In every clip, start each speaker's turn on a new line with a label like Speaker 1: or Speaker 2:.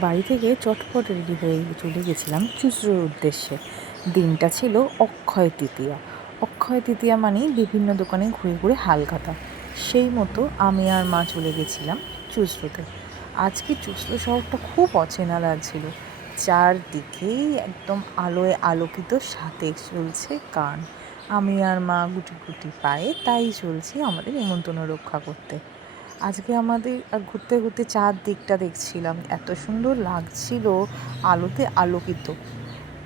Speaker 1: বাড়ি থেকে চটপট রেডি হয়ে চলে গেছিলাম চুচড়োর উদ্দেশ্যে। দিনটা ছিল অক্ষয় তৃতীয়া। অক্ষয় তৃতীয়া মানেই বিভিন্ন দোকানে ঘুরে ঘুরে হালখাতা সেই মতো আমি আর মা চলে গেছিলাম চুচড়োতে আজকে চুচড়ো শহরটা খুব অচেনা লাগছিল। চারদিকেই একদম আলোয় আলোকিত, সাথে চলছে গান আমি আর মা গুটি গুটি পায়ে, তাই চলছি আমাদের নিমন্ত্রণ রক্ষা করতে। আজকে আমাদের আহ, ঘুরতে ঘুরতে চারদিকটা দেখছিলাম। এত সুন্দর লাগছিল আলোতে আলোকিত।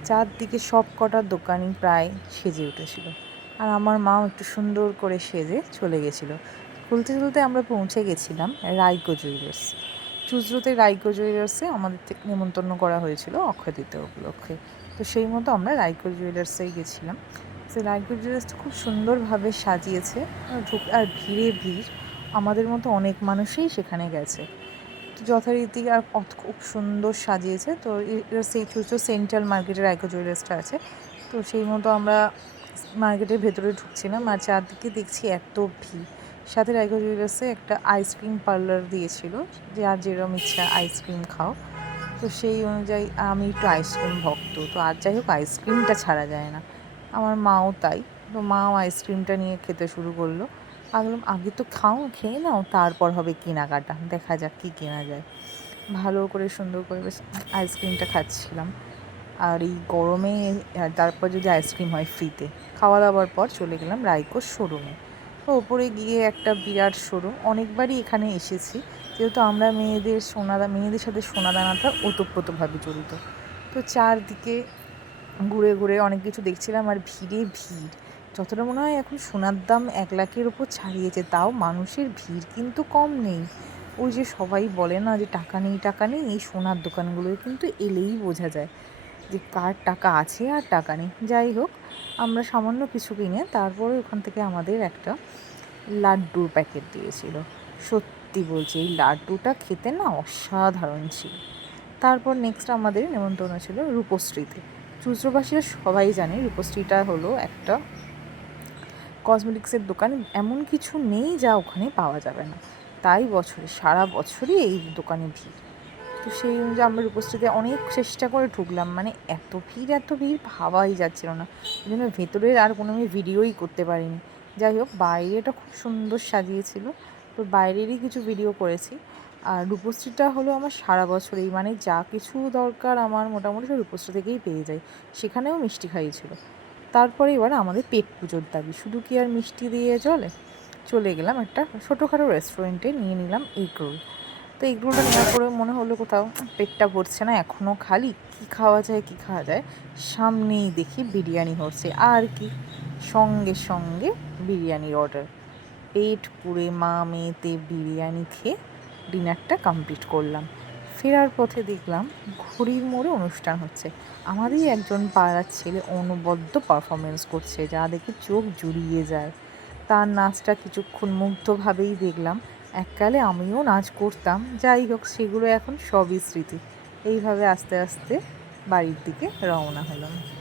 Speaker 1: চারদিকে সব কটা দোকানই প্রায় সেজে উঠেছিল। আর আমার মাও একটু সুন্দর করে সেজে চলে গেছিল। চলতে চলতে আমরা পৌঁছে গেছিলাম রাইকো জুয়েলার্স। চুজরোতে রাইকো জুয়েলার্সে আমাদের থেকে নিমন্ত্রণ করা হয়েছিল অক্ষয় তৃতীয়া উপলক্ষে। তো সেই মতো আমরা রাইকো জুয়েলার্সেই গেছিলাম। সে রাইকো জুয়েলার্সটা খুব সুন্দরভাবে সাজিয়েছে। আর ঢুক- আর ভিড়ে ভিড়। আমাদের মতো অনেক মানুষই সেখানে গেছে। তো যথারীতি আর খুব সুন্দর সাজিয়েছে। তো এটা সেই চুচো সেন্ট্রাল মার্কেটের আইকো জুয়েলার্সটা আছে। তো সেই মতো আমরা মার্কেটের ভেতরে ঢুকছিলাম আর চারদিকে দেখছি এত ভিড়। সাথে রাইকো জুয়েলার্সে একটা আইসক্রিম পার্লার দিয়েছিল, যে আর যেরকম ইচ্ছা আইসক্রিম খাও। তো সেই অনুযায়ী আমি একটু আইসক্রিম ভক্ত। তো আর যাই হোক আইসক্রিমটা ছাড়া যায় না। আমার মাও তাই। তো মাও আইসক্রিমটা নিয়ে খেতে শুরু করল। আমি বললাম, আগে তো খাও, খেয়ে নাও, তারপর হবে কেনাকাটা। দেখা যাক কী কেনা যায়। ভালো করে সুন্দর করে বেশ আইসক্রিমটা খাচ্ছিলাম। আর এই গরমে তারপর যদি আইসক্রিম হয় ফ্রিতে খাওয়া দাওয়ার পর চলে গেলাম রাইকোর শোরুমে তো ওপরে গিয়ে একটা বিরাট শোরুম অনেকবারই এখানে এসেছি। যেহেতু আমরা মেয়েদের সোনাদা, মেয়েদের সাথে সোনাদানাটা ওতপ্রোতভাবে জড়িত। তো চারদিকে ঘুরে ঘুরে অনেক কিছু দেখছিলাম আর ভিড়ে ভিড়। যতটা মনে হয় এখন সোনার দাম এক লাখের ওপর ছাড়িয়েছে, তাও মানুষের ভিড় কিন্তু কম নেই। ওই যে সবাই বলে না যে টাকা নেই টাকা নেই, এই সোনার দোকানগুলোয় কিন্তু এলেই বোঝা যায় যে কার টাকা আছে আর টাকা নেই। যাই হোক, আমরা সামান্য কিছু কিনে তারপরে ওখান থেকে আমাদের একটা লাড্ডুর প্যাকেট দিয়েছিল। সত্যি বলছি, এই লাড্ডুটা খেতে না অসাধারণ ছিল। তারপর নেক্সট আমাদের নেমন্তন্ন ছিল রূপশ্রীতে। চুচড়োবাসীরা সবাই জানে রূপশ্রীটা হলো একটা কসমেটিক্সের দোকান এমন কিছু নেই যা ওখানে পাওয়া যাবে না। তাই বছরে, সারা বছরই এই দোকানে ভিড়। তো সেই অনুযায়ী আমরা রূপশ্রীতে অনেক চেষ্টা করে ঢুকলাম মানে এত ভিড় এত ভিড় ভাবাই যাচ্ছিল না। ওই জন্য ভেতরের আর কোনো আমি ভিডিওই করতে পারিনি। যাই হোক, বাইরেটা খুব সুন্দর সাজিয়েছিল। তো বাইরেরই কিছু ভিডিও করেছি। আর রূপশ্রীটা হলো আমার সারা বছর এই মানে যা কিছু দরকার আমার মোটামুটি রূপশ্রী থেকেই পেয়ে যাই। সেখানেও মিষ্টি খাইয়েছিল। তারপরে এবার আমাদের পেট পুজোর দাবি। শুধু কি আর মিষ্টি দিয়ে চলে? চলে গেলাম একটা ছোটোখাটো রেস্টুরেন্টে নিয়ে নিলাম এগ রোল তো এগ রোলটা নেওয়ার পরে মনে হলো কোথাও পেটটা ভরছে না এখনও খালি। কী খাওয়া যায়, কী খাওয়া যায়? সামনেই দেখি বিরিয়ানি হচ্ছে। আর কি? সঙ্গে সঙ্গে বিরিয়ানির অর্ডার পেট পুড়ে মা মেয়েতে বিরিয়ানি খেয়ে ডিনারটা কমপ্লিট করলাম। ফেরার পথে দেখলাম ঘুড়ির মোড়ে অনুষ্ঠান হচ্ছে। আমারই একজন পাড়ার ছেলে অনবদ্য পারফরমেন্স করছে, যা দেখে চোখ জুড়িয়ে যায়। তার নাচটা কিছুক্ষণ মুগ্ধভাবেই দেখলাম। এককালে আমিও নাচ করতাম, যাই হোক সেগুলো এখন সবই স্মৃতি। এইভাবে আস্তে আস্তে বাড়ির দিকে রওনা হলাম।